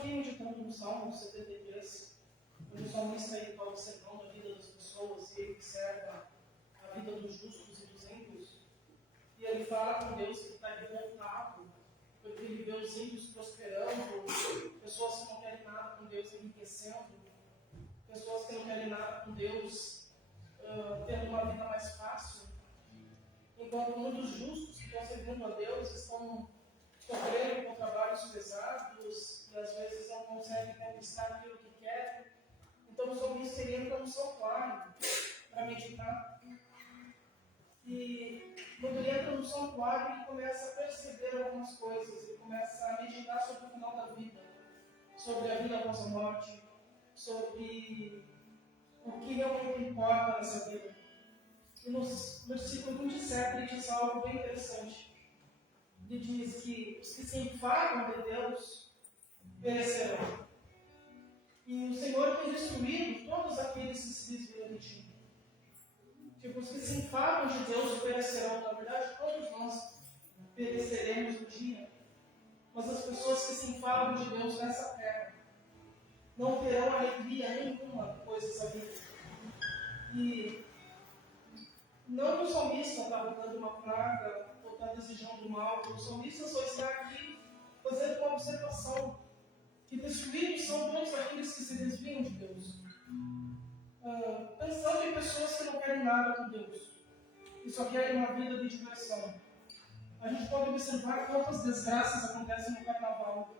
aqui meditando no Salmo 73, onde o salmista está observando a vida das pessoas e ele observa a vida dos justos e dos ímpios. E ele fala com Deus que está revoltado, porque ele vê os ímpios prosperando, pessoas que não querem nada com Deus enriquecendo, pessoas que não querem nada com Deus tendo uma vida mais fácil, enquanto muitos justos que estão servindo a Deus estão sofrendo com trabalhos pesados e às vezes não conseguem conquistar aquilo que querem. Então o salmista entra no santuário para meditar. E quando ele entra no santuário, ele começa a perceber algumas coisas, ele começa a meditar sobre o final da vida, sobre a vida após a morte, sobre o que realmente importa nessa vida. E no versículo 27 ele diz algo bem interessante. Ele diz que os que se enfadam de Deus perecerão. E o Senhor tem destruído todos aqueles que se desviam de ti. Tipo, os que se enfadam de Deus perecerão. Na verdade, todos nós pereceremos um dia. Mas as pessoas que se enfadam de Deus nessa terra não terão alegria nenhuma depois dessa vida. E não que o salmista está botando uma praga ou está desejando mal. O salmista só está aqui fazendo uma observação. Que destruídos são todos aqueles que se desviam de Deus. Pensando em pessoas que não querem nada com Deus. E só querem uma vida de diversão. A gente pode observar quantas desgraças acontecem no carnaval.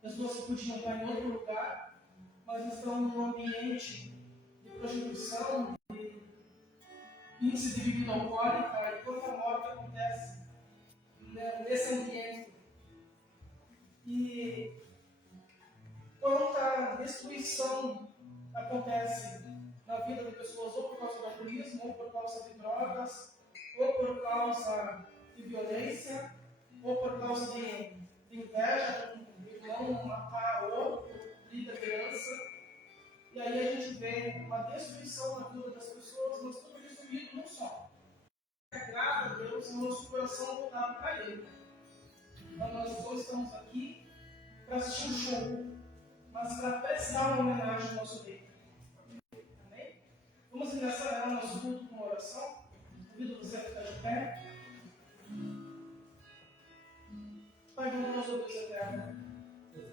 Pessoas que podiam estar em outro lugar, mas estão num ambiente de prostituição, de índice de bebida alcoólica, e quanta morte acontece nesse ambiente. E quanta destruição acontece na vida de pessoas, ou por causa do alcoolismo, ou por causa de drogas, ou por causa de violência, ou por causa de inveja, de irmão matar outro, liderança. E aí a gente vê uma destruição na vida das pessoas, mas tudo destruído num só. Agrada a Deus, o nosso coração voltado para Ele. Então nós dois estamos aqui para assistir um show, mas para prestar uma homenagem ao nosso Rei. Amém? Vamos iniciar o nosso culto com uma oração. Convido você a ficar de pé. Pai bondoso, Deus eterno,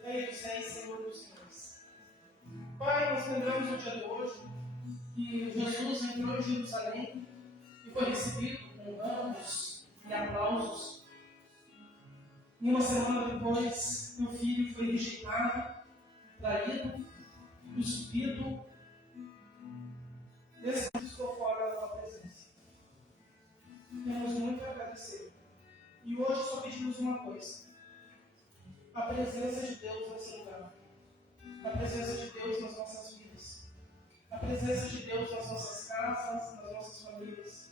Rei dos Reis, Senhor dos Senhores. Pai, nós lembramos no dia de hoje que Jesus entrou em Jerusalém e foi recebido com ramos e aplausos. E uma semana depois, meu filho foi rejeitado, traído, cuspido. Nesse momento estou fora da tua presença. Temos muito a agradecer. E hoje só pedimos uma coisa: a presença de Deus nesse lugar, a presença de Deus nas nossas vidas, a presença de Deus nas nossas casas, nas nossas famílias.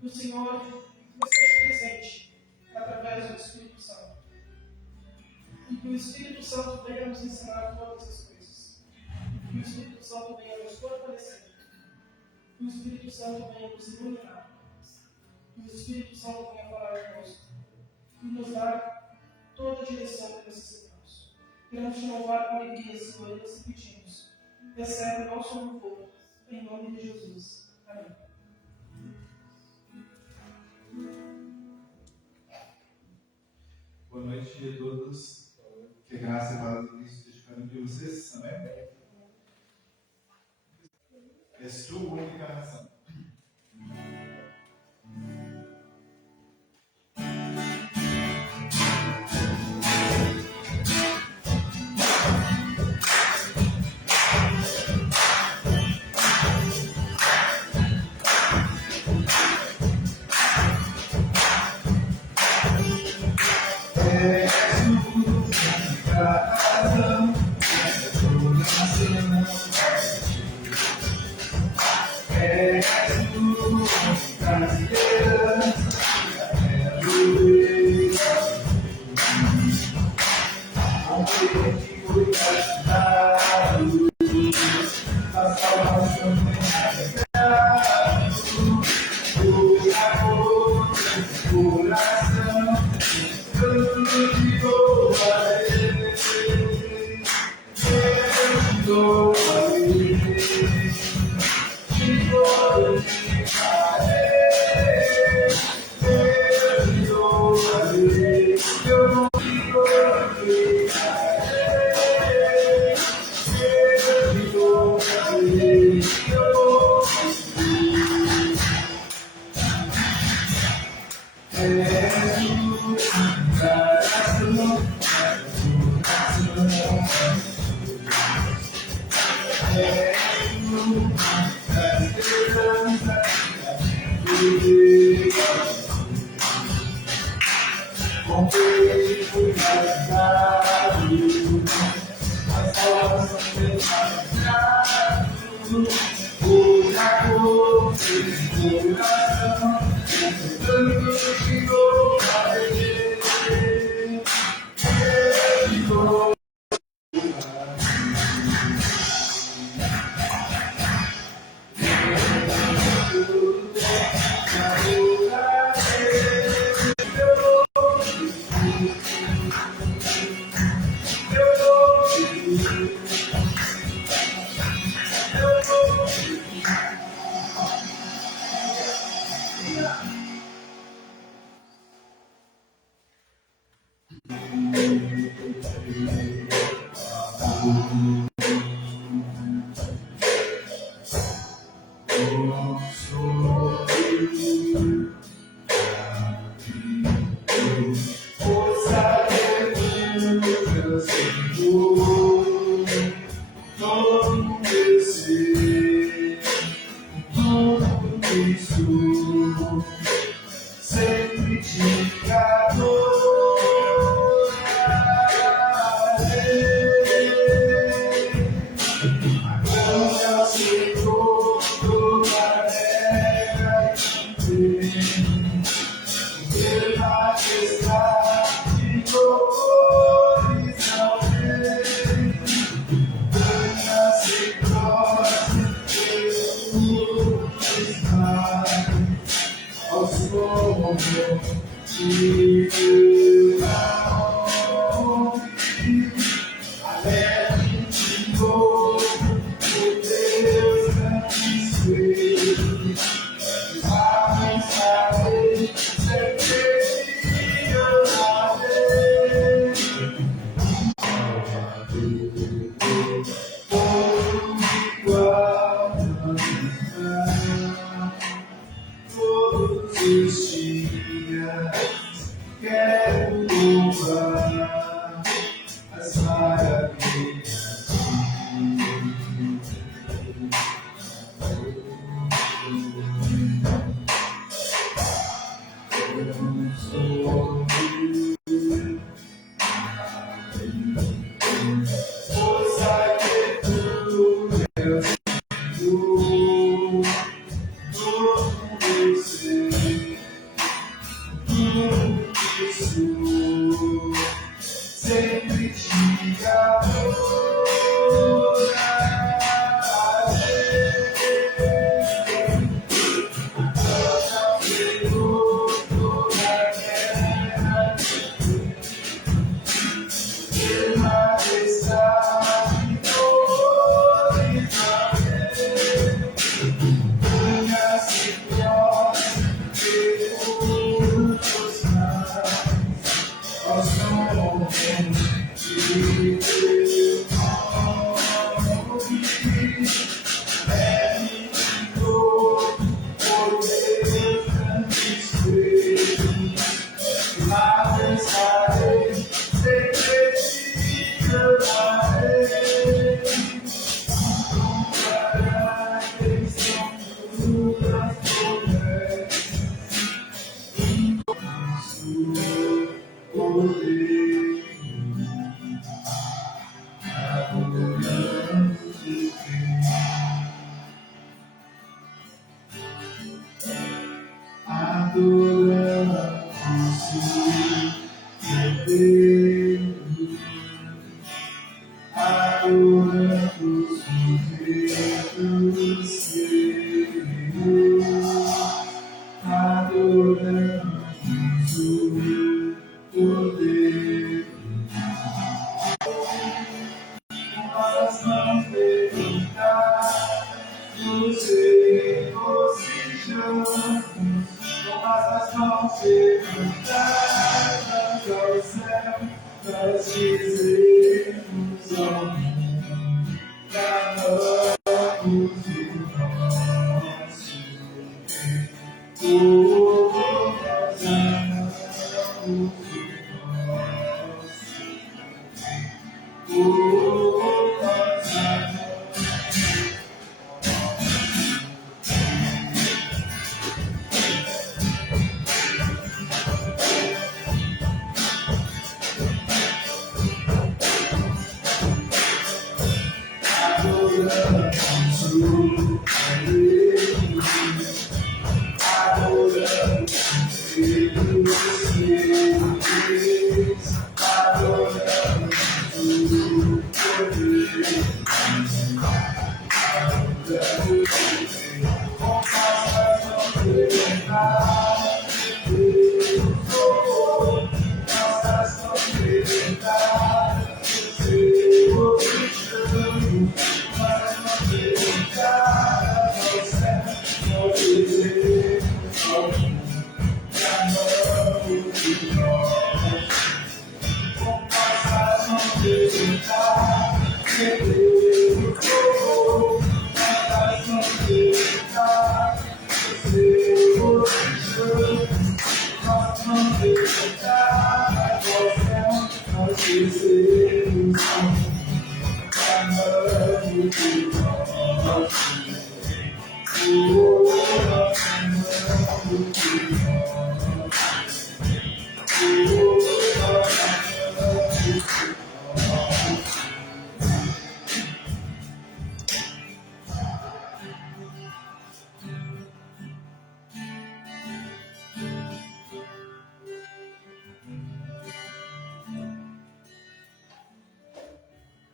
Que o Senhor esteja presente através do Espírito Santo. E que o Espírito Santo venha nos ensinar todas as coisas. Que o Espírito Santo venha nos fortalecer. Que o Espírito Santo venha nos iluminar. Que o Espírito Santo venha falar conosco. E nos dar toda a direção que necessitamos. Queremos te louvar com alegria, Senhor, e nós te pedimos. Recebe o nosso louvor, em nome de Jesus. Amém. Boa noite a todos. Que a graça e a paz de Cristo esteja com cada um de vocês. Amém? És tu a única razão. Coração, eu te dou a ele.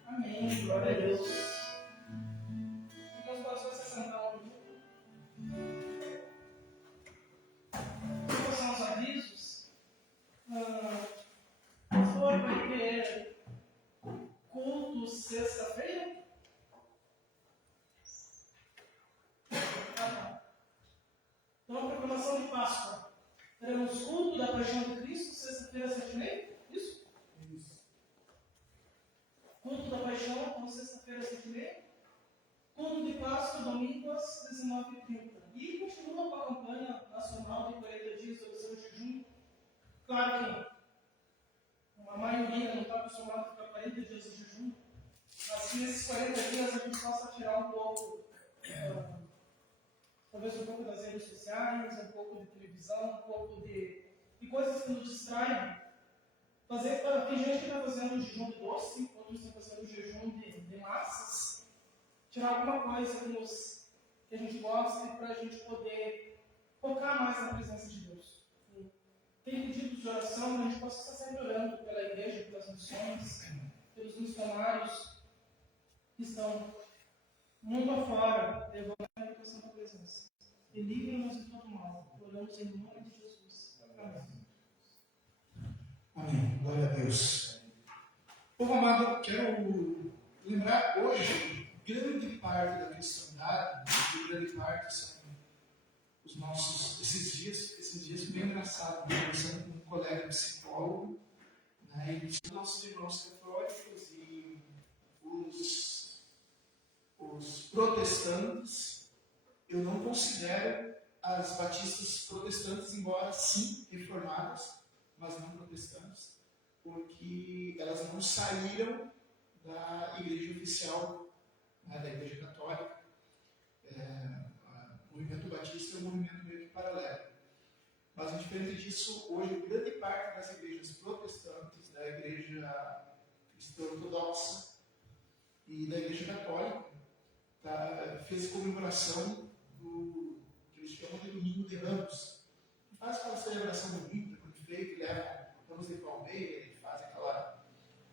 Amém, glória a Deus. Então, pastor, você sentar um minuto. Quais são os avisos? Pastor, vai ter culto sexta-feira? Tá. Então, a proclamação de Páscoa. Teremos culto da Paixão de Cristo, sexta-feira, 7h30? Isso? Isso. Culto da Paixão, então, sexta-feira, 7h30. Culto de Páscoa, domingo, às 19h30. E continua com a campanha nacional de 40 dias de oração de jejum. Claro que a maioria não está acostumada a ficar 40 dias de jejum, mas que nesses 40 dias a gente possa tirar um pouco, talvez um pouco das redes sociais, um pouco de televisão, um pouco de coisas que nos distraem. Tem gente que está fazendo jejum de doce, outros estão fazendo jejum de massas. Tirar alguma coisa que a gente gosta para a gente poder focar mais na presença de Deus. Tem pedidos de oração, a gente possa estar sempre orando pela igreja, pelas missões, pelos missionários que estão mundo afora, levando a educação da presença. E livrem-nos de todo mal. Oramos em nome de Jesus. Amém. Amém. Glória a Deus. Povo amado, quero lembrar hoje, grande parte da cristandade, grande parte são os nossos, esses dias bem engraçados, conversando com um colega psicólogo, né, e os nossos irmãos católicos e os protestantes, eu não considero as batistas protestantes, embora sim reformadas, mas não protestantes, porque elas não saíram da igreja oficial, né, da igreja católica. O movimento batista é um movimento meio que paralelo. Mas, indiferente disso, hoje, grande parte das igrejas protestantes, da igreja cristã ortodoxa e da igreja católica, fez comemoração do que eles chamam de Domingo de Ramos. E faz aquela celebração bonita, muito feita, levam ramos de palmeira, e fazem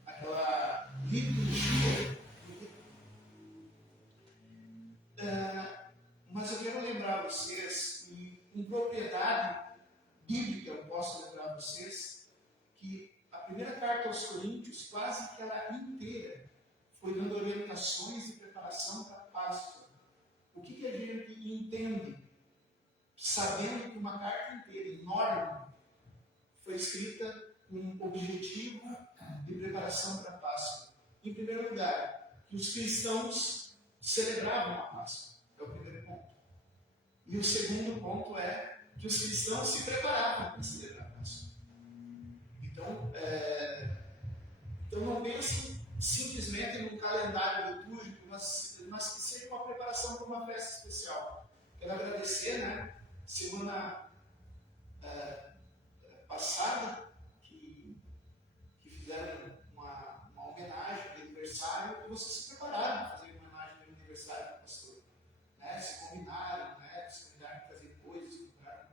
aquela liturgia. Mas eu quero lembrar vocês, e em propriedade bíblica eu posso lembrar vocês, que a primeira carta aos Coríntios, quase que ela inteira, foi dando orientações e preparação para a Páscoa. O que a gente entende, sabendo que uma carta inteira, enorme, foi escrita com um objetivo de preparação para a Páscoa? Em primeiro lugar, que os cristãos celebravam a Páscoa. É o primeiro ponto. E o segundo ponto é que os cristãos se preparavam para celebrar a Páscoa. Então não pensem simplesmente num calendário litúrgico, mas que seja uma preparação para uma festa especial. Quero agradecer, né? Semana passada, que fizeram uma homenagem de aniversário, e vocês se prepararam para fazer uma homenagem de aniversário do pastor. Né? Se combinaram, a fazer coisas, compraram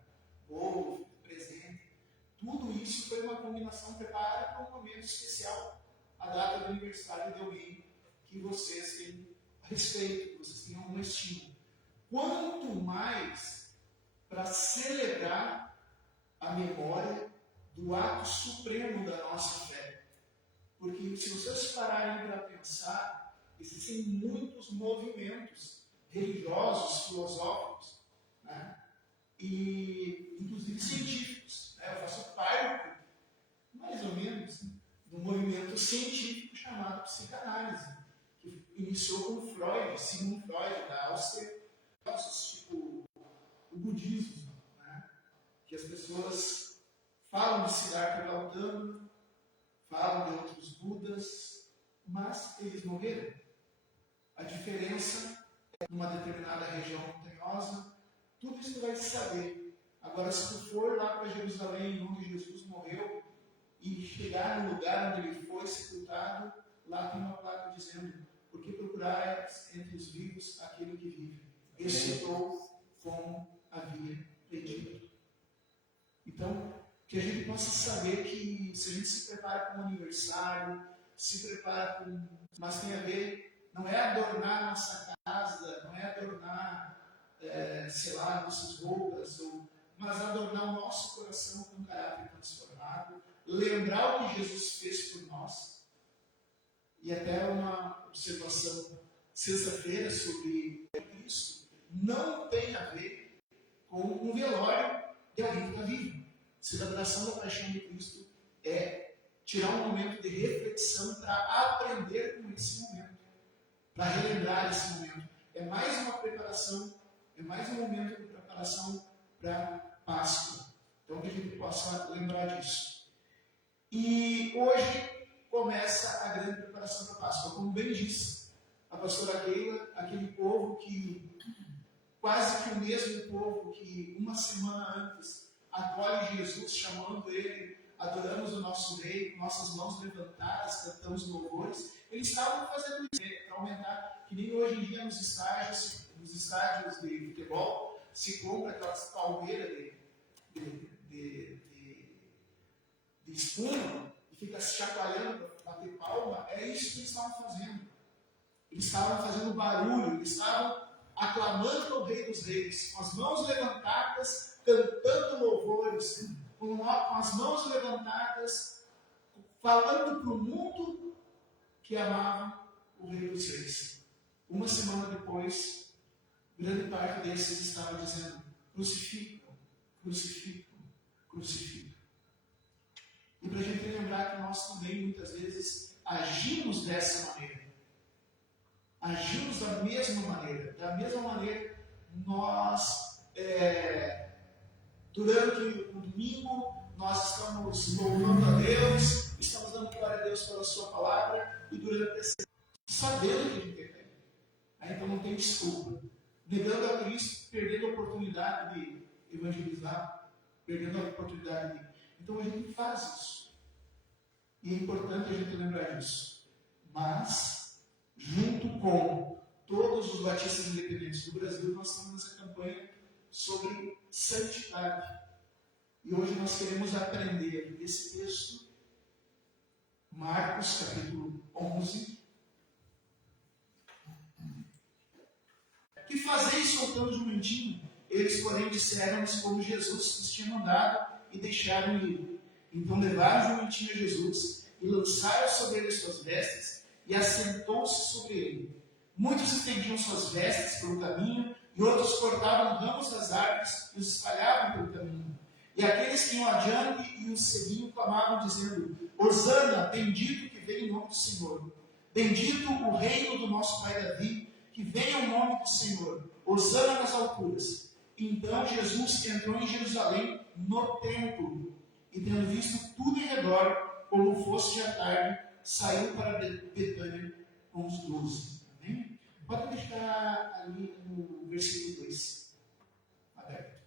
bolo, presente. Tudo isso foi uma combinação preparada para um momento especial, a data do aniversário de alguém que vocês têm respeito, que vocês têm alguma estima. Quanto mais para celebrar a memória do ato supremo da nossa fé, se vocês pararem para pensar, existem muitos movimentos religiosos, filosóficos, né? E inclusive científicos. Né? Eu faço parte, mais ou menos, do movimento científico chamado psicanálise, que iniciou com Freud, Sigmund Freud, da Áustria, tipo o budismo, né? Que as pessoas falam de Siddhartha Gautama, falam de outros Budas, mas eles morreram. A diferença é numa determinada região montanhosa, tudo isso tu vai saber. Agora, se tu for lá para Jerusalém, onde Jesus morreu, e chegar no lugar onde ele foi sepultado, lá tem uma placa dizendo: por que procurar entre os vivos aquele que vive? Ressuscitou como havia predito. Então, que a gente possa saber que se a gente se prepara para um aniversário, se prepara para um... Mas tem a ver, não é adornar nossa casa, não é adornar, sei lá, nossas roupas, mas adornar o nosso coração com um caráter transformado, lembrar o que Jesus fez por nós. E até uma observação sexta-feira sobre isso não tem a ver com um velório de alguém que está vivo. Celebração da paixão de Cristo é tirar um momento de reflexão para aprender com esse momento, para relembrar esse momento. É mais uma preparação, é mais um momento de preparação para Páscoa. Então, que a gente possa lembrar disso. E hoje começa a grande preparação para Páscoa. Como bem disse a pastora Keila, aquele povo que, quase que o mesmo povo que uma semana antes acolhe Jesus, chamando ele, adoramos o nosso rei, com nossas mãos levantadas, cantamos louvores, eles estavam fazendo isso para aumentar, que nem hoje em dia nos estádios de futebol, se compra aquelas palmeiras de espuma e fica se chacoalhando para bater palma. É isso que eles estavam fazendo. Eles estavam fazendo barulho, eles estavam aclamando o Rei dos Reis, com as mãos levantadas, cantando louvores, com as mãos levantadas, falando para o mundo que amava o Rei dos Reis. Uma semana depois, grande parte desses estava dizendo: crucificam, crucificam, crucificam. E para a gente lembrar que nós também, muitas vezes, agimos dessa maneira. Agimos da mesma maneira. Da mesma maneira, nós, durante o domingo, nós estamos louvando a Deus, estamos dando glória a Deus pela sua palavra, e durante a semana, sabendo que a gente é. Aí então não tem desculpa. Negando a Cristo, perdendo a oportunidade de evangelizar, perdendo a oportunidade de... Então a gente faz isso. E é importante a gente lembrar disso. Mas, junto com todos os batistas independentes do Brasil, nós estamos nessa campanha sobre santidade. E hoje nós queremos aprender esse texto, Marcos capítulo 11. Que fazeis soltando o jumentinho? Eles, porém, disseram-lhes como Jesus lhes tinha mandado e deixaram ir. Então levaram o jumentinho a Jesus e lançaram sobre ele suas vestes e assentou-se sobre ele. Muitos estendiam suas vestes pelo caminho e outros cortavam ramos das árvores e os espalhavam pelo caminho. E aqueles que iam adiante e os seguiam clamavam dizendo: Hosana, bendito que vem em nome do Senhor. Bendito o reino do nosso pai Davi, que venha o nome do Senhor. Hosana nas alturas. Então Jesus entrou em Jerusalém no templo e, tendo visto tudo em redor, como fosse já tarde, saiu para Betânia com os 12. Amém? Pode deixar ali no versículo 2 aberto.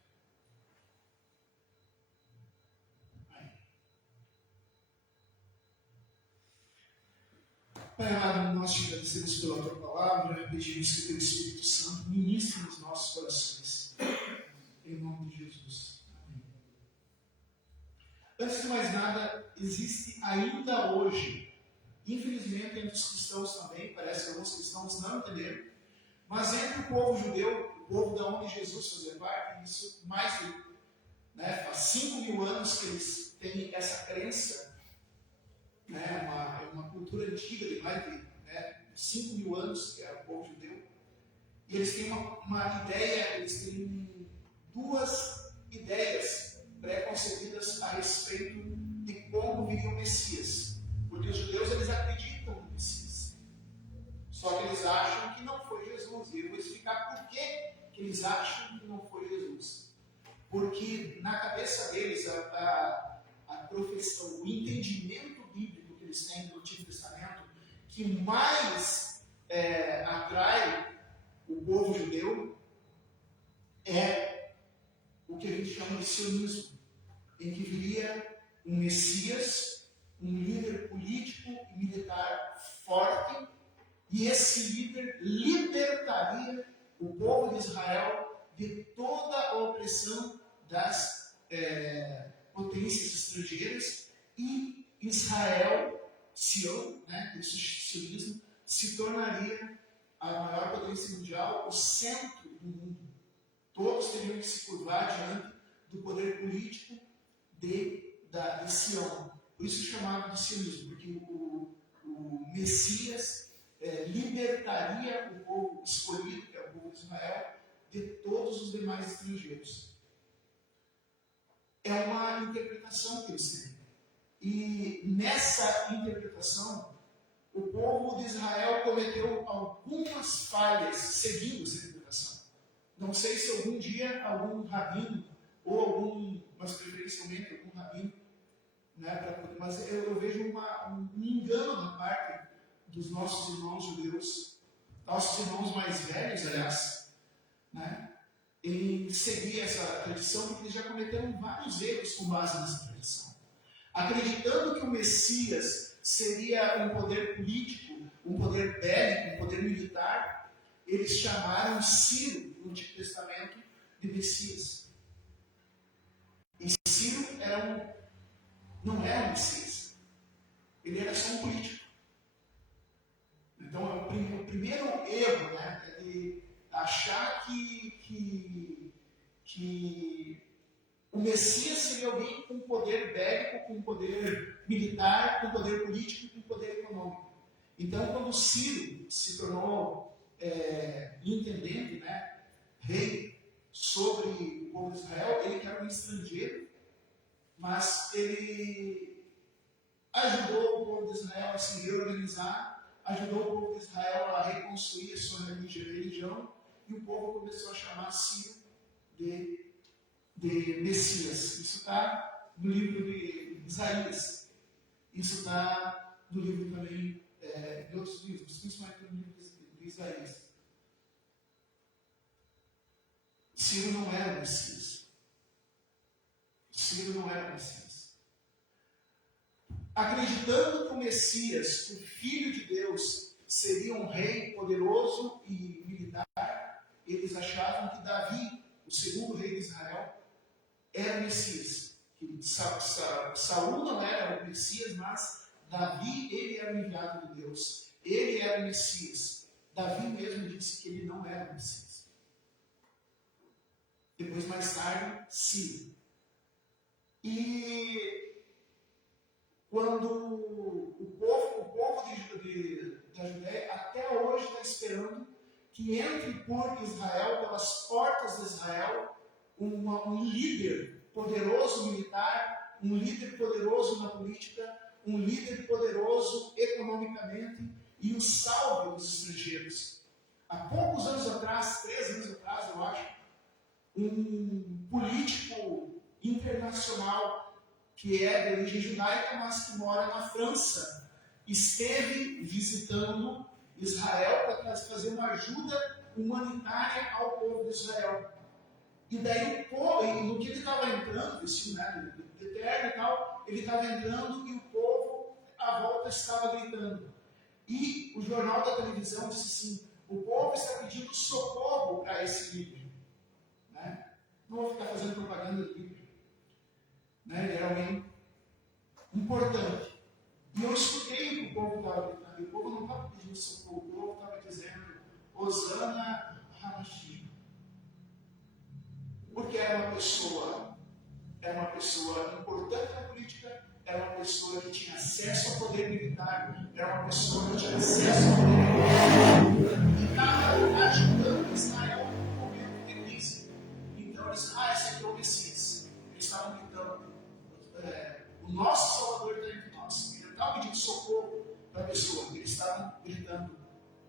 Pai amado, nós te agradecemos pela tua palavra, pedimos que o teu Espírito Santo ministre nos nossos corações. Em nome de Jesus. Amém. Antes de mais nada, existe ainda hoje, infelizmente entre os cristãos também, parece que alguns cristãos não entenderam, mas entre o povo judeu, o povo da onde Jesus fazia parte, isso mais de, faz 5.000 anos que eles têm essa crença, é uma cultura cultura antiga de mais de 5.000 anos, que era o povo judeu. E eles têm uma ideia, eles têm duas ideias pré-concebidas a respeito de como viria o Messias. Porque os judeus, eles acreditam no Messias. Só que eles acham que não foi Jesus. E eu vou explicar por que eles acham que não foi Jesus. Porque na cabeça deles, a profissão, o entendimento bíblico que eles têm do Antigo Testamento, que mais atrai o povo judeu, é o que a gente chama de sionismo, em que viria um Messias, um líder político e militar forte, e esse líder libertaria o povo de Israel de toda a opressão das potências estrangeiras, e Israel, Sião, esse sionismo, se tornaria a maior potência mundial, o centro do mundo. Todos teriam que se curvar diante do poder político de Sião. Por isso chamado de sionismo, porque o Messias libertaria o povo escolhido, que é o povo de Israel, de todos os demais estrangeiros. É uma interpretação que eles têm. E nessa interpretação, o povo de Israel cometeu algumas falhas seguindo essa interpretação. Não sei se algum dia algum rabino, ou mas preferencialmente algum rabino, mas eu vejo um engano da parte dos nossos irmãos judeus, nossos irmãos mais velhos, aliás, em seguir essa tradição, porque eles já cometeram vários erros com base nessa tradição. Acreditando que o Messias seria um poder político, um poder bélico, um poder militar, eles chamaram Ciro, no Antigo Testamento, de Messias. E Ciro não era um Messias. Ele era só um político. Então, o primeiro erro é de achar que o Messias seria alguém com poder bélico, com poder militar, com poder político e com poder econômico. Então, quando Ciro se tornou intendente, rei sobre o povo de Israel, ele que era um estrangeiro, mas ele ajudou o povo de Israel a se reorganizar, ajudou o povo de Israel a reconstruir a sua religião, e o povo começou a chamar Ciro de Messias. Isso está no livro de Isaías. Isso está no livro também de outros livros, principalmente no livro de Isaías. Ciro não era Messias. Ciro não era Messias. Acreditando que o Messias, o Filho de Deus, seria um rei poderoso e militar, eles achavam que Davi, o segundo rei de Israel, era o Messias. Que Saul não era o Messias, mas Davi, ele era o enviado de Deus. Ele era o Messias. Davi mesmo disse que ele não era o Messias. Depois, mais tarde, Ciro. E quando o povo da Judéia até hoje está esperando que entre por Israel, pelas portas de Israel, um líder poderoso militar, um líder poderoso na política, um líder poderoso economicamente e o salve dos estrangeiros. Há poucos anos atrás, 3 anos atrás, eu acho, um político internacional que é de origem judaica, mas que mora na França, esteve visitando Israel para fazer uma ajuda humanitária ao povo de Israel. E daí o povo, no que ele estava entrando, vestido de terno e tal, ele estava entrando e o povo à volta estava gritando. E o jornal da televisão disse assim: o povo está pedindo socorro para esse líder. Não vou ficar fazendo propaganda do líder. Ele era alguém importante. E eu escutei o que o povo estava gritando. E o povo não estava pedindo socorro, o povo estava dizendo: Hosana Hamashim. Porque era uma pessoa importante na política, era uma pessoa que tinha acesso ao poder militar, era uma pessoa que tinha acesso ao poder militar, e estava ajudando Israel no momento de crise. Então eles, esse aqui é o Messias. Eles estavam gritando, o nosso Salvador está entre nós. Ele não estava pedindo socorro para a pessoa, eles estavam gritando,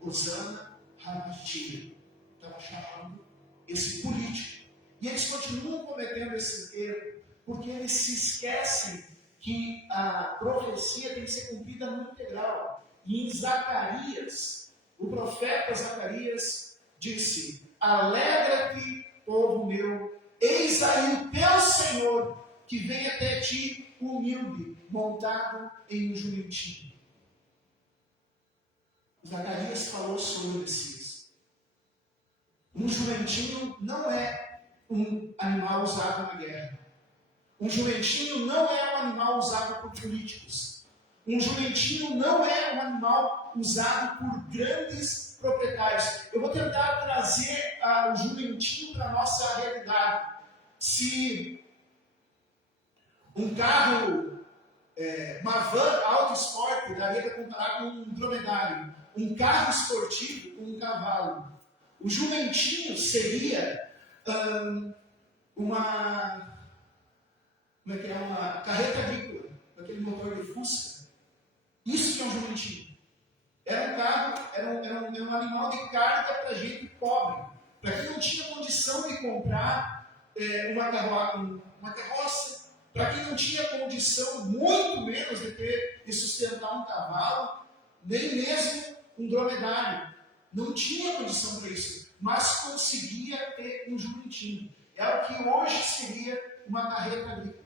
Hosana Hamashia. Estavam chamando esse político. E eles continuam cometendo esse erro, porque eles se esquecem que a profecia tem que ser cumprida no integral. E em Zacarias, o profeta Zacarias disse, alegra-te, povo meu, eis aí o teu Senhor, que vem até ti humilde, montado em um jumentinho. Zacarias falou sobre o Messias. Um jumentinho não é um animal usado na guerra. Um jumentinho não é um animal usado por políticos. Um jumentinho não é um animal usado por grandes proprietários. Eu vou tentar trazer o jumentinho para a nossa realidade. Se um carro, uma van auto esporte, daria para comparar com um dromedário. Um carro esportivo com um cavalo. O jumentinho seria uma carreta agrícola, aquele motor de Fusca. Isso que é um jumentinho. Era um carro, era um animal de carga para gente pobre, para quem não tinha condição de comprar uma carroça, para quem não tinha condição, muito menos de sustentar um cavalo, nem mesmo um dromedário. Não tinha condição para isso, mas conseguia ter um jumentinho. É o que hoje seria uma carreta agrícola.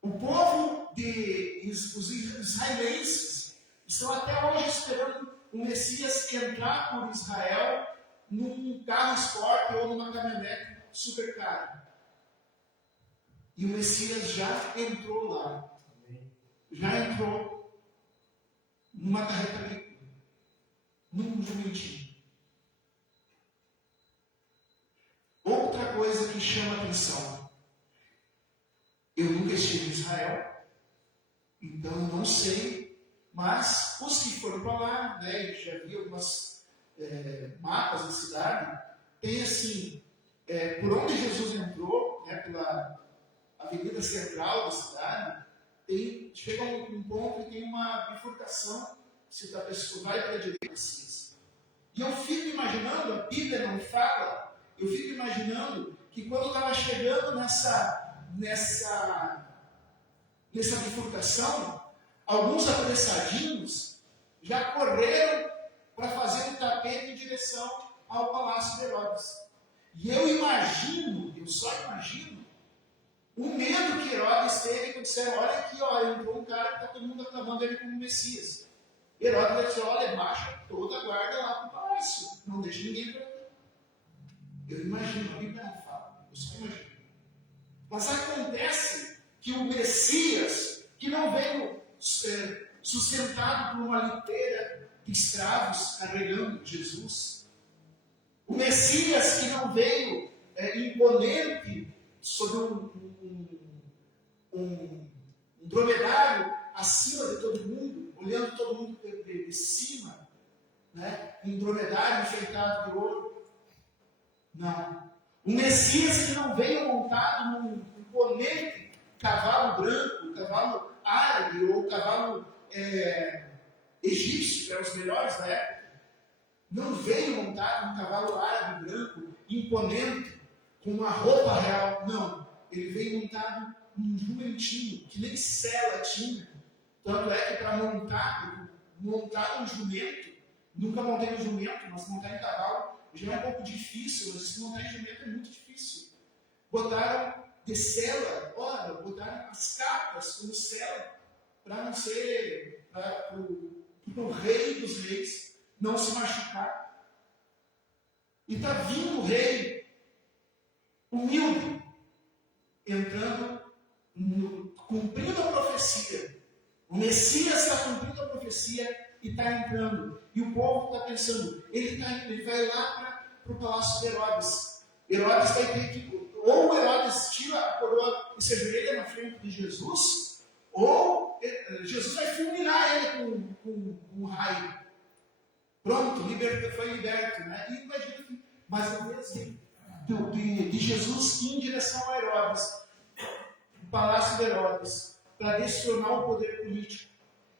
O povo os israelenses estão até hoje esperando o Messias entrar por Israel num carro esporte ou numa caminhonete super cara. E o Messias já entrou lá. Já entrou numa carreta agrícola, num jumentinho. Outra coisa que chama atenção. Eu nunca estive em Israel, então eu não sei, mas os que foram para lá, né, já vi algumas mapas da cidade, tem assim, por onde Jesus entrou, né, pela avenida central da cidade, chega um ponto que tem uma bifurcação, se a pessoa vai para a direita ou para. E eu fico imaginando, a Bíblia não fala, eu fico imaginando que quando estava chegando nessa bifurcação, alguns apressadinhos já correram para fazer um tapete em direção ao Palácio de Herodes. E eu só imagino, o medo que Herodes teve quando disseram, olha aqui, entrou um cara que está todo mundo aclamando ele como Messias. Herodes disse, olha, baixa toda a guarda lá para o palácio, não deixa ninguém para aqui. Eu imagino, a Bíblia não fala, eu só imagino. Mas acontece que o Messias, que não veio sustentado por uma liteira de escravos carregando Jesus, o Messias que não veio imponente sobre um dromedário acima de todo mundo, olhando todo mundo de cima, né? Um dromedário enfeitado de ouro. Não. O Messias que não veio montado num imponente cavalo branco, cavalo árabe ou cavalo egípcio, que eram os melhores da época, não veio montado num cavalo árabe branco, imponente, com uma roupa real. Não. Ele veio montado num jumentinho, que nem sela tinha. Tanto é que para montar um jumento, nunca montei um jumento, mas montar em cavalo já é um pouco difícil, mas se montar em jumento é muito difícil. Botaram de sela, botaram as capas como sela, para não ser, para o rei dos reis não se machucar. E está vindo o rei humilde, entrando, cumprindo a profecia. O Messias está cumprindo a profecia e está entrando. E o povo está pensando, ele vai lá para o palácio de Herodes. Herodes vai ter que, ou Herodes tira a coroa e se ajoelha na frente de Jesus, ou Jesus vai fulminar ele com um raio. Pronto, foi liberto. Né? E imagina, mas em vez de Jesus ir em direção a Herodes, o palácio de Herodes, para destronar o poder político,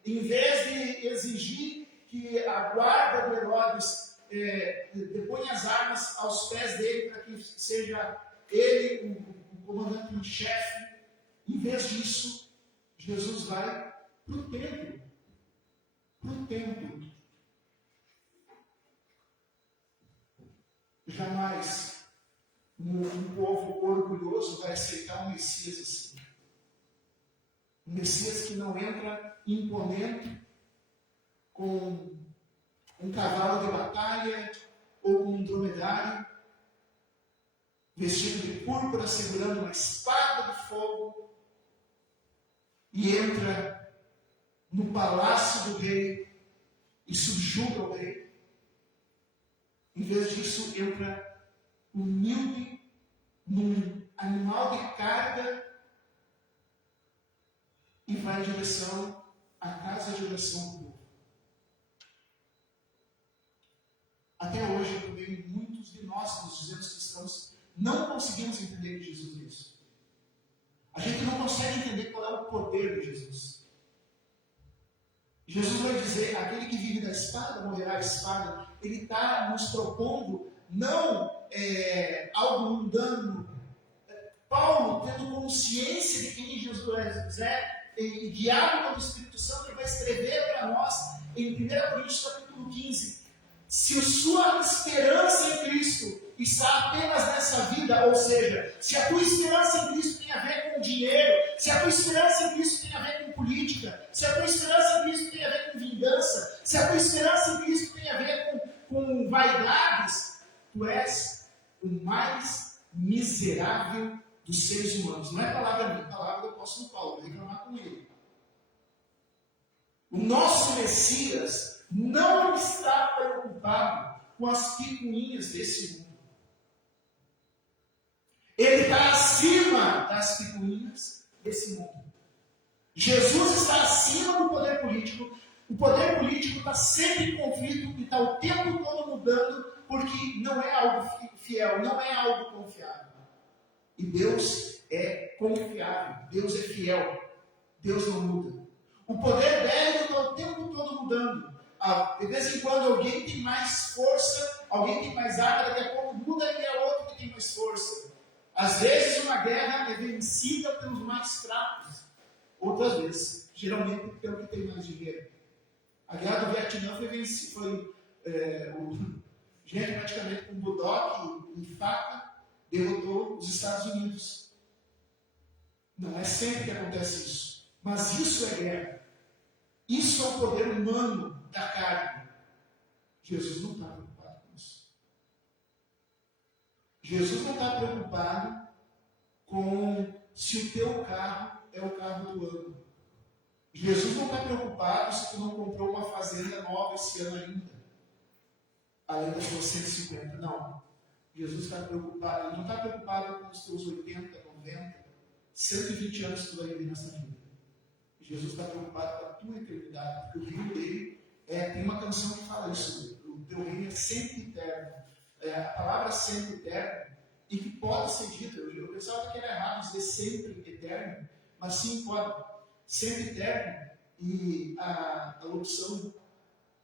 em vez de exigir que a guarda de Herodes deponha as armas aos pés dele para que seja ele o comandante em chefe, em vez disso, Jesus vai para o templo. Para o templo. Jamais um povo orgulhoso vai aceitar um Messias assim. Um Messias que não entra imponente com um cavalo de batalha ou com um dromedário, vestido de púrpura, segurando uma espada de fogo, e entra no palácio do rei e subjuga o rei. Em vez disso, entra humilde num animal de carga e vai em direção à casa de oração do povo. Até hoje, também, muitos de nós, nos dizemos cristãos, não conseguimos entender que Jesus é isso. A gente não consegue entender qual é o poder de Jesus. Jesus vai dizer, aquele que vive da espada, morrerá a espada. Ele está nos propondo, não algo mundano. Paulo, tendo consciência de quem Jesus é, e guiado pelo Espírito Santo, ele vai escrever para nós, em 1 Coríntios capítulo 15, se a sua esperança em Cristo está apenas nessa vida, ou seja, se a tua esperança em Cristo tem a ver com dinheiro, se a tua esperança em Cristo tem a ver com política, se a tua esperança em Cristo tem a ver com vingança, se a tua esperança em Cristo tem a ver com vaidades, tu és o mais miserável dos seres humanos. Não é palavra minha, é palavra do apóstolo Paulo, vou reclamar com ele. O nosso Messias não está preocupado com as picuinhas desse mundo. Ele está acima das picuinhas desse mundo. Jesus está acima do poder político. O poder político está sempre em conflito e está o tempo todo mudando, porque não é algo fiel, não é algo confiável. E Deus é confiável, Deus é fiel, Deus não muda. O poder bélico está o tempo todo mudando. De vez em quando alguém tem mais força, alguém tem mais arma, daqui a pouco muda e é outro que tem mais força. Às vezes uma guerra é vencida pelos mais fracos, outras vezes, geralmente pelo que tem mais dinheiro. A guerra do Vietnã foi vencida, gente praticamente com budoque e faca derrotou os Estados Unidos. Não é sempre que acontece isso, mas isso é guerra. Isso é o poder humano da carne. Jesus não está preocupado com isso. Jesus não está preocupado com se o teu carro é o carro do ano. Jesus não está preocupado se tu não comprou uma fazenda nova esse ano ainda, além das suas 150. Não. Jesus está preocupado, ele não está preocupado com os teus 80, 90, 120 anos que tu vai viver nessa vida. Jesus está preocupado com a tua eternidade, porque o reino dele tem uma canção que fala isso, o teu reino é sempre eterno. A palavra sempre eterno, e que pode ser dita, eu pensava que era errado dizer sempre eterno, mas sim pode, sempre eterno, e a opção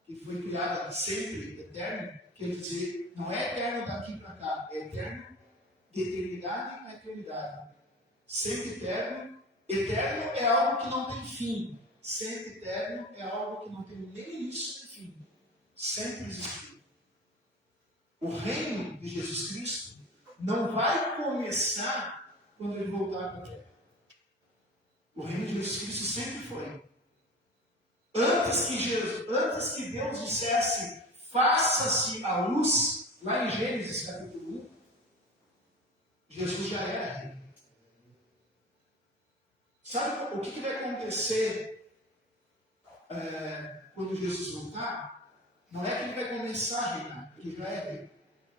que foi criada de sempre eterno, quer dizer, não é eterno daqui para cá, é eterno de eternidade a eternidade. Sempre eterno, eterno é algo que não tem fim, sempre eterno é algo que não tem nem início nem fim, sempre existiu. O reino de Jesus Cristo não vai começar quando ele voltar para a terra. O reino de Jesus Cristo sempre foi. Antes que Deus dissesse, faça-se a luz, lá em Gênesis capítulo 1, Jesus já era rei. Sabe o que vai acontecer quando Jesus voltar? Não é que ele vai começar a reinar, ele já é rei.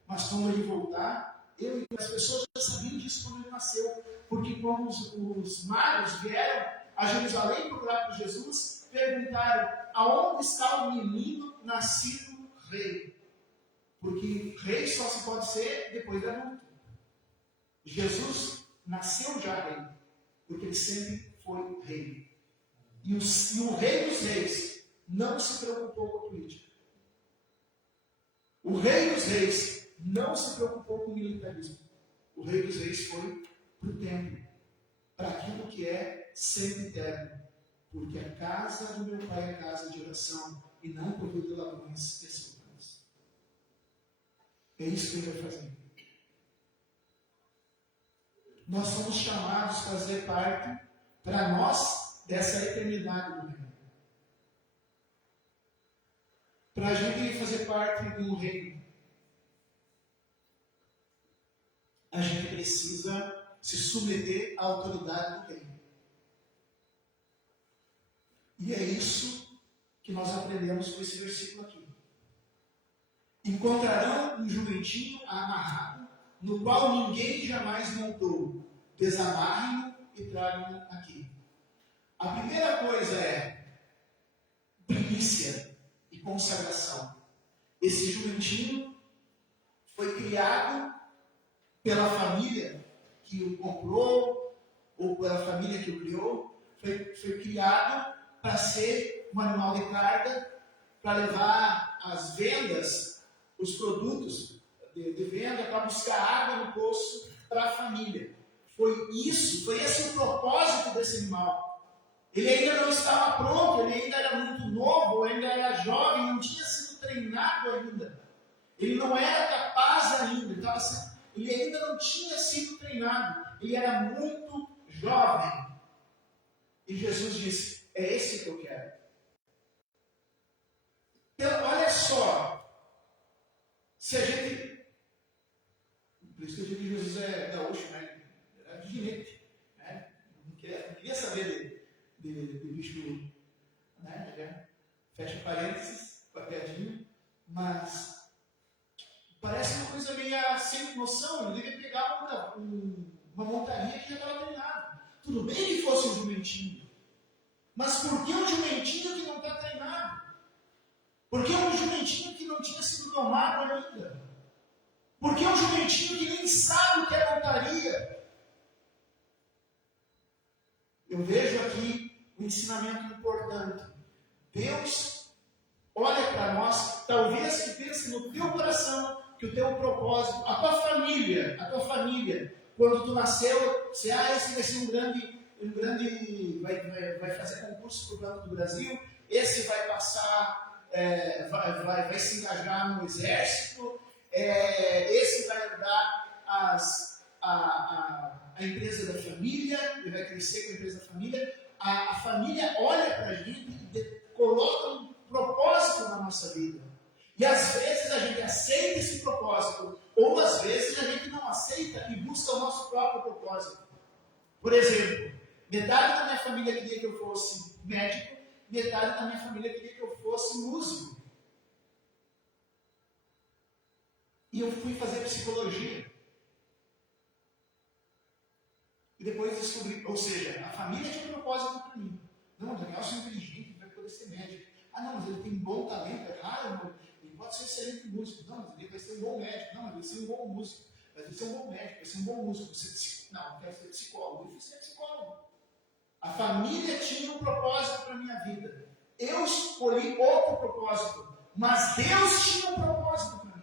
Mas quando ele voltar, As pessoas já sabiam disso quando ele nasceu, porque quando os magos vieram a Jerusalém procurar por Jesus, perguntaram: aonde está o menino nascido rei? Porque rei só se pode ser depois da adulto. Jesus nasceu já rei, porque ele sempre foi rei. E o rei dos reis não se preocupou com a política. O rei dos reis não se preocupou com o militarismo. O rei dos reis foi para o templo, para aquilo que é sempre eterno. Porque a casa do meu pai é casa de oração, e não por meio de ladrões e assaltantes. É isso que ele vai fazer. Nós somos chamados a fazer parte, para nós, dessa eternidade do reino. Para a gente fazer parte do reino, a gente precisa se submeter à autoridade do reino. E é isso que nós aprendemos com esse versículo aqui. Encontrarão um jumentinho amarrado, no qual ninguém jamais montou. Desamarrem-no e tragam-no aqui. A primeira coisa é primícia e consagração. Esse jumentinho foi criado pela família que o comprou, ou pela família que o criou. Foi criado para ser um animal de carga, para levar as vendas, os produtos de venda, para buscar água no poço para a família. Foi esse o propósito desse animal. Ele ainda não estava pronto, ele ainda era muito novo, ainda era jovem, não tinha sido treinado ainda. Ele não era capaz ainda, ele ainda não tinha sido treinado, ele era muito jovem. E Jesus disse: é esse que eu quero. Então, olha só, se a gente. Por isso que eu digo que Jesus é gaúcho, né? Era de ginete, né? Não queria saber de bicho, né? Fecha parênteses, com a piadinha, mas parece uma coisa meio sem noção. Ele devia pegar uma montaria que já estava treinada. Tudo bem que fosse um jumentinho, mas por que um jumentinho que não está treinado? Por que um jumentinho que não tinha sido domado ainda? Por que um jumentinho que nem sabe o que é montaria? Eu vejo aqui um ensinamento importante. Deus olha para nós, talvez que pense no teu coração, que o teu propósito, a tua família, quando tu nasceu, você, esse vai ser um grande vai fazer concurso para o Banco do Brasil, esse vai passar, vai se engajar no exército, esse vai herdar a empresa da família, ele vai crescer com a empresa da família. A família olha para a gente e coloca um propósito na nossa vida. E às vezes a gente aceita esse propósito, ou às vezes a gente não aceita e busca o nosso próprio propósito. Por exemplo, metade da minha família queria que eu fosse médico, metade da minha família queria que eu fosse músico. E eu fui fazer psicologia. E depois descobri, ou seja, a família tinha um propósito para mim. Não, o Daniel é inteligente, vai poder ser médico. Ah, não, mas ele tem bom talento, é raro, ele pode ser excelente músico. Não, mas ele vai ser um bom médico. Não, mas ele vai ser um bom músico. Mas ele vai ser um bom médico, vai ser um bom músico. Não, eu quero ser psicólogo. Eu fui ser psicólogo. A família tinha um propósito para a minha vida. Eu escolhi outro propósito, mas Deus tinha um propósito para mim.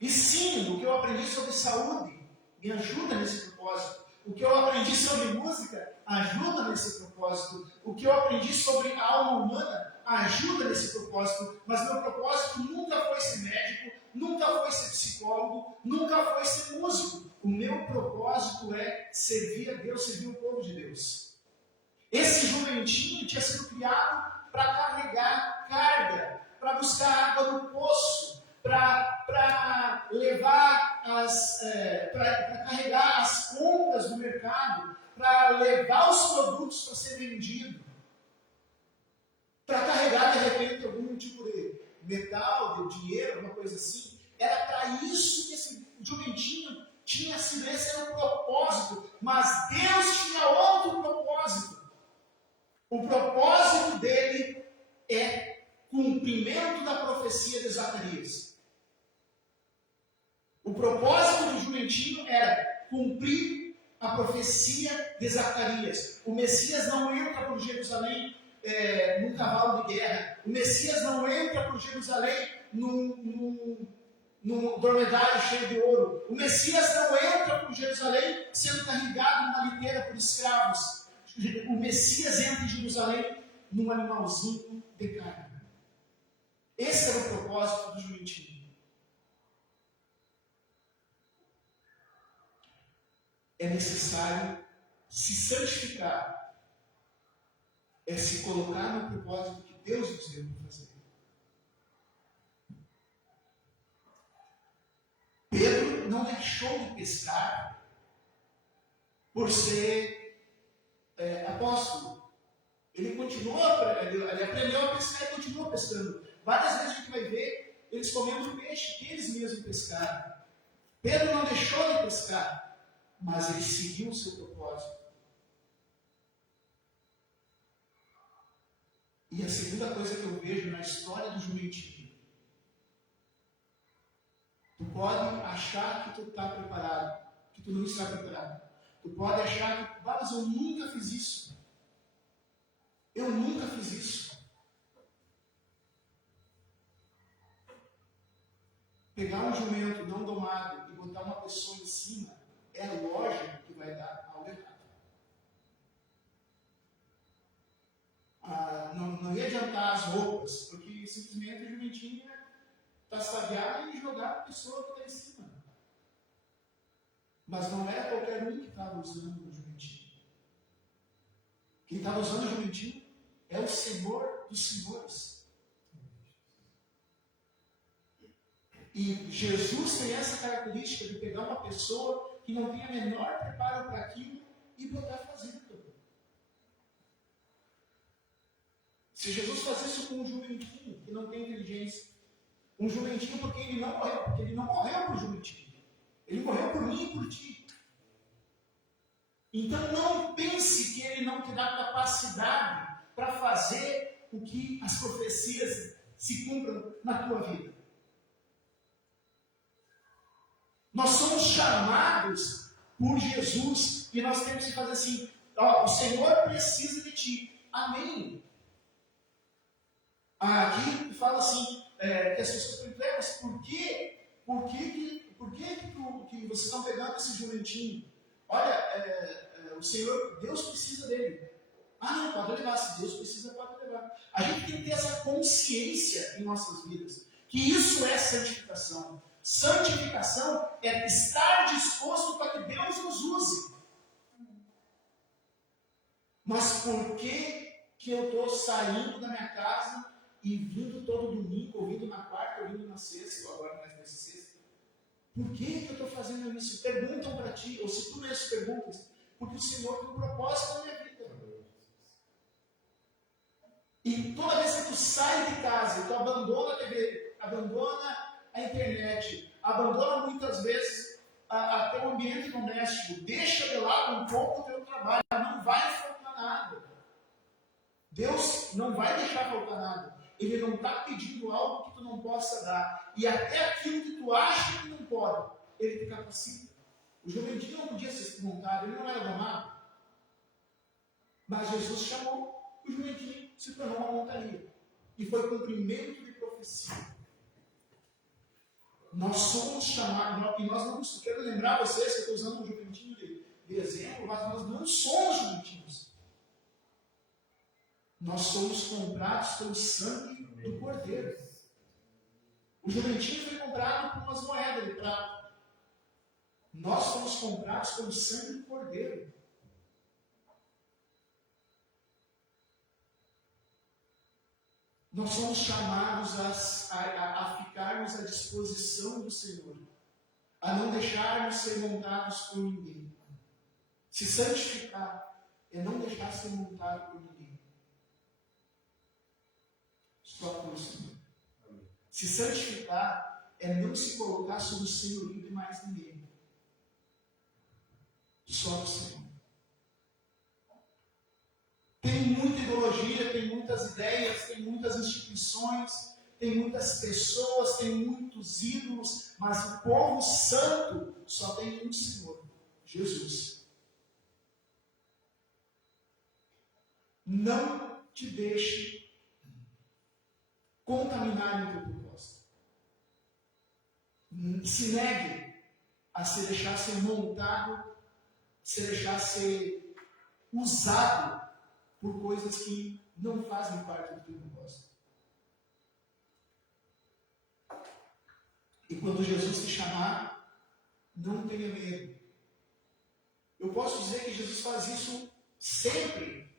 E sim, o que eu aprendi sobre saúde me ajuda nesse propósito. O que eu aprendi sobre música ajuda nesse propósito. O que eu aprendi sobre a alma humana ajuda nesse propósito. Mas meu propósito nunca foi ser médico, nunca foi ser psicólogo, nunca foi ser músico. O meu propósito é servir a Deus, servir o povo de Deus. Esse jumentinho tinha sido criado para carregar carga, para buscar água no poço, para levar para carregar as compras do mercado, para levar os produtos para ser vendido, para carregar de repente algum tipo de metal, de dinheiro, alguma coisa assim. Era para isso que esse jumentinho tinha sido, esse era o propósito. Mas Deus tinha outro propósito. O propósito dele é cumprimento da profecia de Zacarias. O propósito do jumentinho era cumprir a profecia de Zacarias. O Messias não entra por Jerusalém num cavalo de guerra. O Messias não entra por Jerusalém num dromedário cheio de ouro. O Messias não entra por Jerusalém sendo carregado numa liteira por escravos. O Messias entra em Jerusalém num animalzinho de carne. Esse era o propósito do jumentinho. É necessário se santificar, é se colocar no propósito que Deus nos deu para fazer. Pedro não deixou de pescar por ser apóstolo. Ele aprendeu a pescar e continuou pescando. Várias vezes a gente vai ver eles comendo peixe que eles mesmos pescaram. Pedro não deixou de pescar, mas ele seguiu o seu propósito. E a segunda coisa que eu vejo na história do jumentinho: tu pode achar que tu está preparado, que tu não está preparado. Tu pode achar que, mas eu nunca fiz isso. Eu nunca fiz isso. Pegar um jumento não domado e botar uma pessoa em cima, é lógico que vai dar algo errado. Não ia adiantar as roupas, porque simplesmente o jumentinho ia tassaviar e jogar a pessoa que está em cima. Mas não era qualquer um que estava usando o jumentinho. Quem estava usando o jumentinho é o Senhor dos Senhores. E Jesus tem essa característica de pegar uma pessoa que não tem a menor preparo para aquilo e botar fazendo. Se Jesus faz isso com um jumentinho que não tem inteligência, um jumentinho porque ele não morreu por jumentinho, ele morreu por mim e por ti. Então não pense que ele não te dá capacidade para fazer o que as profecias se cumpram na tua vida. Nós somos chamados por Jesus e nós temos que fazer assim: o Senhor precisa de ti. Amém. Aqui fala assim, que as pessoas perguntam: mas por que vocês estão pegando esse jumentinho? Olha, o Senhor, Deus precisa dele. Não, pode levar. Se Deus precisa, pode levar. A gente tem que ter essa consciência em nossas vidas, que isso é santificação. Santificação é estar disposto para que Deus nos use. Mas por que eu estou saindo da minha casa e vindo todo domingo, ou vindo na quarta, ou vindo na sexta, ou agora mais nessa sexta? Por que eu estou fazendo isso? Perguntam para ti, ou se tu mesmo perguntas, porque o Senhor tem um propósito na minha vida. E toda vez que tu sai de casa, tu abandona a TV, abandona a internet, abandona muitas vezes até o ambiente doméstico, deixa de lado um pouco o teu trabalho, não vai faltar nada. Deus não vai deixar faltar nada. Ele não está pedindo algo que tu não possa dar. E até aquilo que tu acha que não pode, ele te capacita. O jumentinho não podia ser montado, ele não era domado. Mas Jesus chamou, o jumentinho se tornou uma montaria. E foi cumprimento de profecia. Nós somos chamados, e nós não quero lembrar vocês que eu estou usando um jumentinho de exemplo, mas nós não somos jumentinhos. Nós somos comprados pelo sangue do Cordeiro. O jumentinho foi comprado por umas moedas de prata. Nós somos comprados pelo sangue do Cordeiro. Nós somos chamados a ficarmos à disposição do Senhor, a não deixarmos ser montados por ninguém. Se santificar é não deixar ser montado por ninguém. Só por Senhor. Se santificar é não se colocar sob o senhorio de mais ninguém. Só o Senhor. Tem muita ideologia, tem muitas ideias, tem muitas instituições, tem muitas pessoas, tem muitos ídolos, mas o povo santo só tem um Senhor, Jesus. Não te deixe contaminar o teu propósito. Se negue a se deixar ser montado, se deixar ser usado por coisas que não fazem parte do teu propósito. E quando Jesus te chamar, não tenha medo. Eu posso dizer que Jesus faz isso sempre.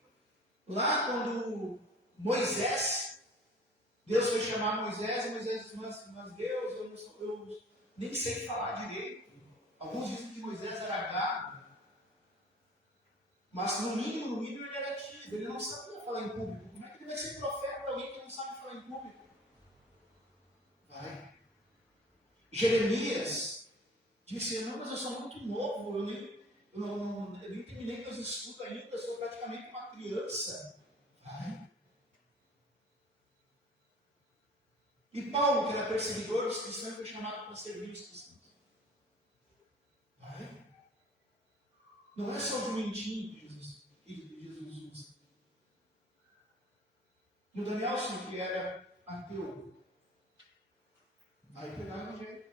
Lá quando Moisés, Deus foi chamar Moisés, e Moisés disse, mas Deus, eu nem sei falar direito. Alguns dizem que Moisés era gago, mas no mínimo ele era tímido, ele não sabia falar em público. Como é que ele vai ser profeta para alguém que não sabe falar em público? Vai. Jeremias disse, não, mas eu sou muito novo, eu nem terminei meus estudos ainda, eu sou praticamente uma criança. Vai. E Paulo, que era perseguidor dos cristãos, foi chamado para servir os cristãos. Vai. Não é só o jumentinho que Jesus usa. E o Danielson, que era ateu, vai pegar o evangelho.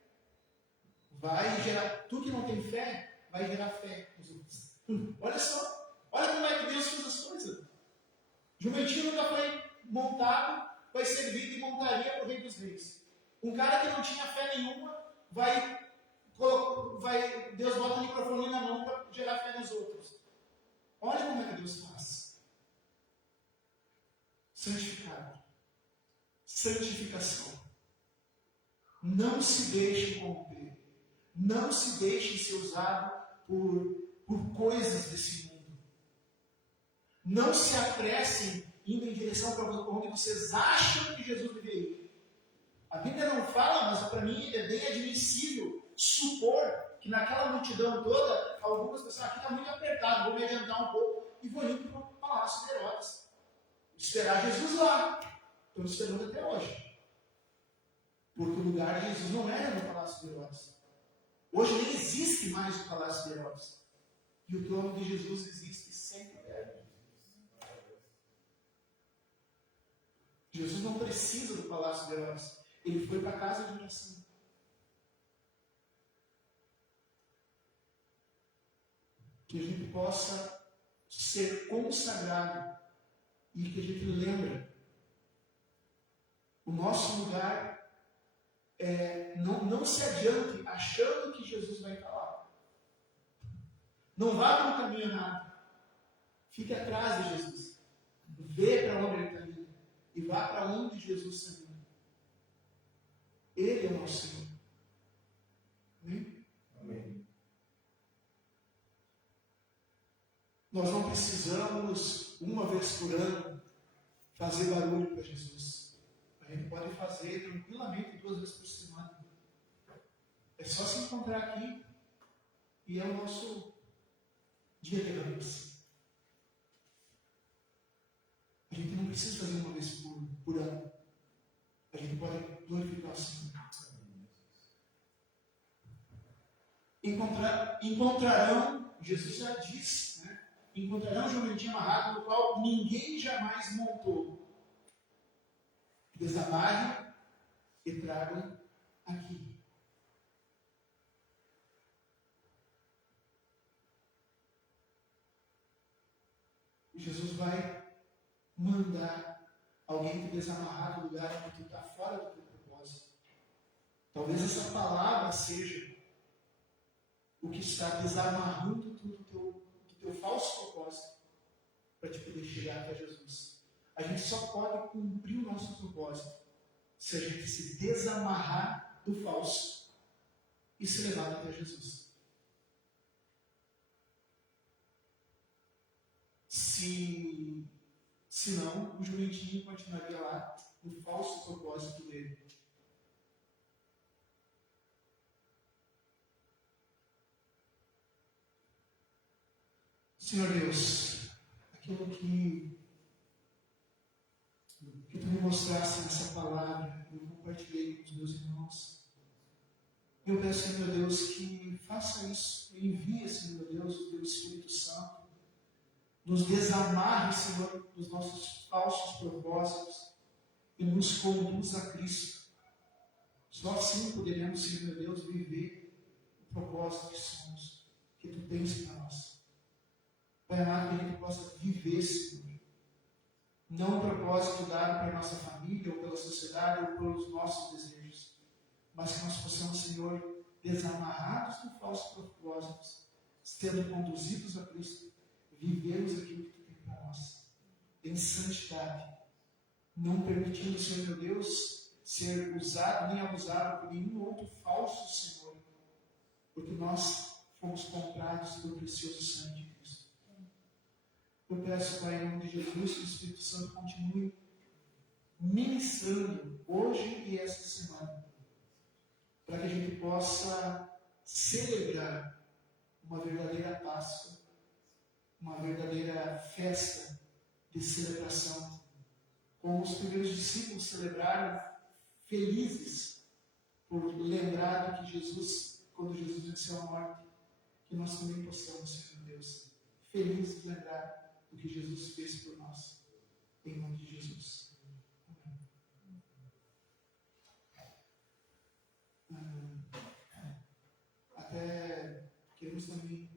Vai gerar, tu que não tem fé, vai gerar fé nos outros. Olha só, olha como é que Deus fez as coisas. Jumentinho nunca foi montado, vai servir de montaria para o Rei dos Reis. Um cara que não tinha fé nenhuma, Deus bota o microfone na mão para gerar fé nos outros. Olha como é que Deus faz. Santificado. Santificação. Não se deixe corromper. Não se deixe ser usado por coisas desse mundo. Não se apressem indo em direção para onde vocês acham que Jesus deveria ir. A Bíblia não fala, mas para mim é bem admissível supor que naquela multidão toda, algumas pessoas, aqui está muito apertado, vou me adiantar um pouco e vou indo para o Palácio de Herodes. Esperar Jesus lá. Estamos esperando até hoje. Porque o lugar de Jesus não era no Palácio de Herodes. Hoje nem existe mais o Palácio de Herodes. E o trono de Jesus existe sempre. Jesus não precisa do Palácio de Herodes. Ele foi para a casa de oração. Que a gente possa ser consagrado e que a gente lembre. O nosso lugar não se adiante achando que Jesus vai estar lá. Não vá para um caminho errado. Fique atrás de Jesus. Vê para onde ele está indo. E vá para onde Jesus está indo. Ele é o nosso Senhor. Amém? Amém. Nós não precisamos, uma vez por ano, fazer barulho para Jesus. A gente pode fazer tranquilamente 2 vezes por semana. É só se encontrar aqui e é o nosso dia de renúncia. A gente não precisa fazer uma vez por ano. A gente pode glorificar o Senhor. Encontrarão, Jesus já disse, né? Encontrarão um jumentinho amarrado no qual ninguém jamais montou. Desamarrem e tragam aqui. Jesus vai mandar alguém te desamarrar do lugar onde tu está fora do teu propósito. Talvez essa palavra seja o que está desamarrando tudo do teu falso propósito para te poder chegar até Jesus. A gente só pode cumprir o nosso propósito se a gente se desamarrar do falso e se levar até Jesus. Senão, o jumentinho continuaria lá no falso propósito dele. Senhor Deus, aquilo que Tu me mostraste nessa palavra, eu compartilhei com os meus irmãos. Eu peço, Senhor Deus, que faça isso, envie, Senhor Deus, o Teu Espírito Santo, nos desamarre, Senhor, dos nossos falsos propósitos e nos conduz a Cristo. Só assim poderemos, Senhor Deus, viver o propósito que somos, que Tu tens para nós. Pai amado, que a gente possa viver, Senhor, não um propósito dado para a nossa família, ou pela sociedade, ou pelos nossos desejos, mas que nós possamos, Senhor, desamarrados de falsos propósitos, sendo conduzidos a Cristo, vivermos aquilo que Tu tem para nós, em santidade, não permitindo, Senhor meu Deus, ser usado nem abusado por nenhum outro falso Senhor, porque nós fomos comprados pelo precioso sangue de Cristo. Eu peço, Pai, em nome de Jesus, que o Espírito Santo continue ministrando hoje e esta semana, para que a gente possa celebrar uma verdadeira Páscoa, uma verdadeira festa de celebração, como os primeiros discípulos celebraram, felizes por lembrar que Jesus, quando Jesus venceu a morte, que nós também possamos, Senhor Deus, felizes de lembrar do que Jesus fez por nós, em nome de Jesus. Até queremos também.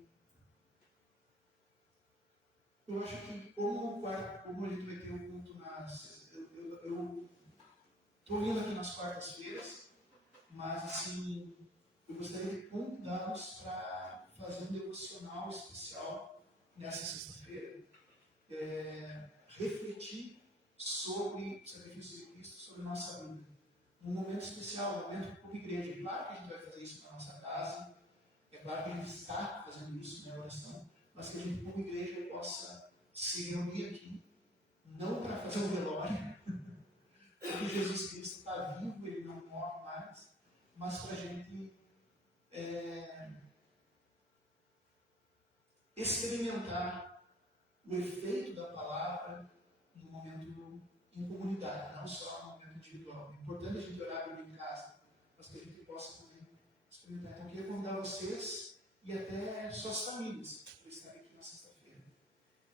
Eu acho que como a gente vai ter o culto eu estou indo aqui nas quartas-feiras, mas assim, eu gostaria de convidá-los para fazer um devocional especial nessa sexta-feira, refletir sobre o sacrifício de Cristo, sobre a nossa vida. Um momento especial, um momento como igreja. É claro que a gente vai fazer isso na nossa casa, é claro que a gente está fazendo isso na oração, mas que a gente, como igreja, possa se reunir aqui, não para fazer um velório, porque Jesus Cristo está vivo, Ele não morre mais, mas para a gente experimentar o efeito da palavra no momento em comunidade, não só no momento individual. É importante a gente orar em casa, mas que a gente possa também experimentar. Então, eu queria convidar vocês e até suas famílias para estarem aqui na sexta-feira.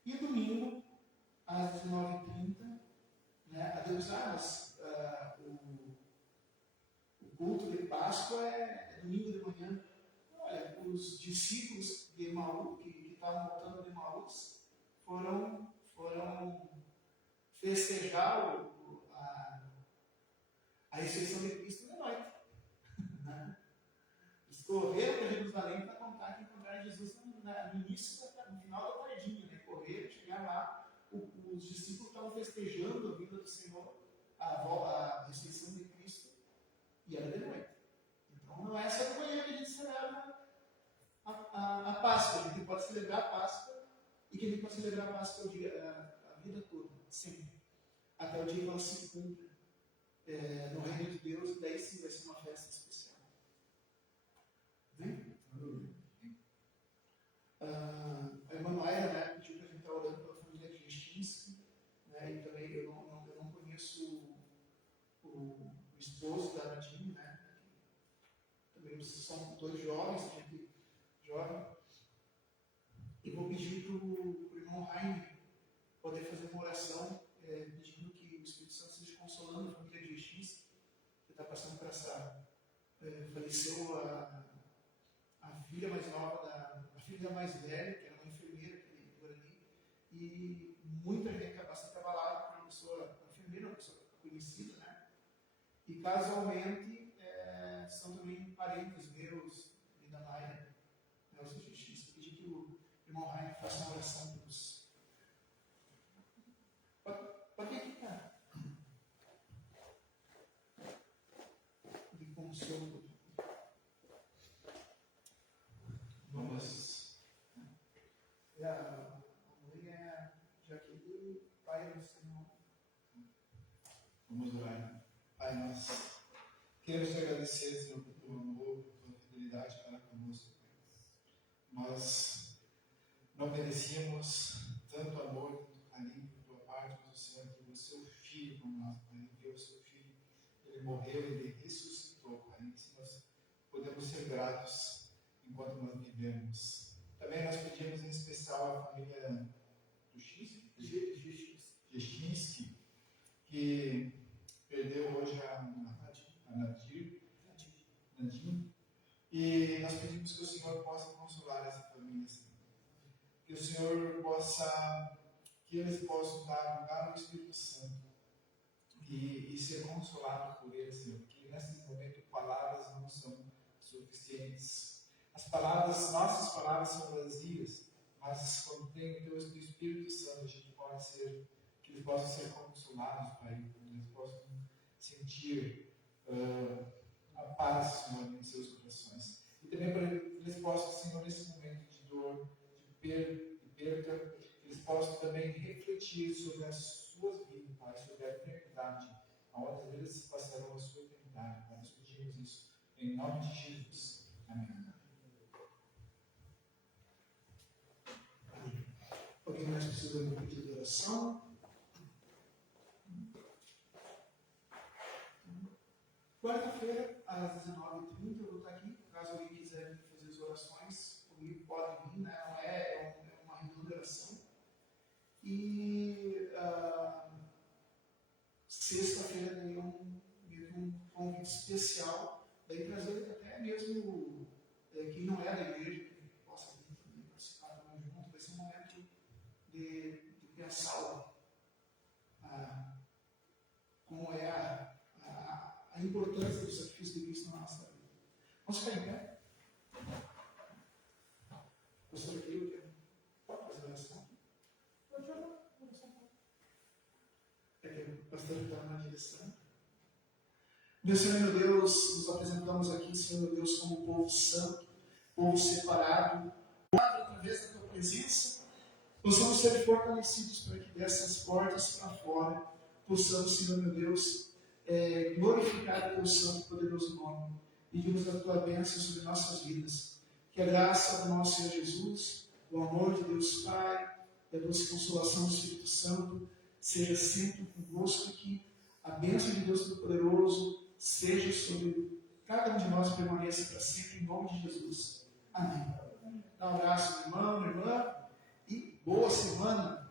E domingo, às 19h30, a Deus, o culto de Páscoa é domingo de manhã. Olha, os discípulos de Emaús, que estavam voltando de Emaús, foram festejar a ressurreição de Cristo de noite. Eles correram para Jerusalém para contar que encontraram Jesus no final da tardinha. Correram, chegaram lá, os discípulos estavam festejando a vinda do Senhor, a ressurreição de Cristo, e era de noite. Então não é só de manhã que a gente celebra a Páscoa. A gente pode celebrar a Páscoa e que a gente pode celebrar a Páscoa a vida toda, sempre. Até o dia que ela se cumpra no reino de Deus, e daí sim vai ser uma festa especial. Vem? A irmã Mayra, pediu para a gente estar orando pela família Kristinsky, e também eu não conheço o esposo da Nadine, também são dois jovens, a gente jovem, e vou pedir para o irmão Jaime poder fazer uma oração, pedindo que o Espírito Santo esteja consolando a família de X, que está passando por essa. Faleceu a filha mais nova, a filha mais velha, que era uma enfermeira que por ali, e muita gente está bastante abalada por uma enfermeira, uma pessoa conhecida, e casualmente são também parentes meus e da Mayra, os justiças. Pedir que o irmão Jaime faça uma oração para os. Pode ir aqui, cara. De consolo. Vamos. A mãe é a Jaqueline, o pai é o Senhor. Vamos orar. Pai, nós queremos te agradecer, Senhor, por teu amor, por tua fidelidade para conosco. Nós não pedimos merecíamos tanto amor, tanto carinho por tua parte, mas o Senhor deu o seu Filho por nós, Pai. Ele deu o seu Filho, ele morreu, ele ressuscitou, Pai. E nós podemos ser gratos enquanto nós vivemos. Também nós pedimos em especial a família Justinski, que perdeu hoje a Nadir. E nós pedimos que o Senhor possa consolar essa família, Senhor. Que o Senhor possa, que eles possam dar lugar ao Espírito Santo e ser consolados por ele, Senhor. Que nesse momento palavras não são suficientes. Nossas palavras são vazias, mas quando tem o teu Espírito Santo, a gente pode ser, que eles possam ser consolados, Pai, que eles possam sentir a paz, Senhor, em seus corações. E também para que eles possam, Senhor, nesse momento de dor, de perda, que eles possam também refletir sobre as suas vidas, Pai, sobre a eternidade, aonde às vezes passarão a sua eternidade. Pai, nós pedimos isso em nome de Jesus. Amém. Alguém mais precisa de um pedido de oração? Quarta-feira, às 19h30, eu vou estar aqui. Caso alguém quiser fazer as orações, comigo podem vir, né? Não é uma reunião de oração. E sexta-feira tem um convite especial, daí trazer até mesmo quem não é da igreja, que possa vir também participar também junto. Vai ser um momento de pensar como é a importância do sacrifício de Cristo na nossa vida. Vamos ficar em pé? Pastor Aquilo, quer fazer oração? É que o pastor está na direção. Meu Senhor, meu Deus, nos apresentamos aqui, Senhor, meu Deus, como povo santo, povo separado, através da tua presença, possamos ser fortalecidos para que dessas portas para fora, possamos, Senhor, meu Deus, glorificar o teu santo e poderoso nome. Pedimos a tua bênção sobre nossas vidas. Que a graça do nosso Senhor Jesus, o amor de Deus Pai, e a doce consolação do Espírito Santo seja sempre convosco, que a bênção de Deus Todo-Poderoso seja sobre cada um de nós e permaneça para sempre, em nome de Jesus. Amém. Dá um abraço, irmão, irmã, e boa semana.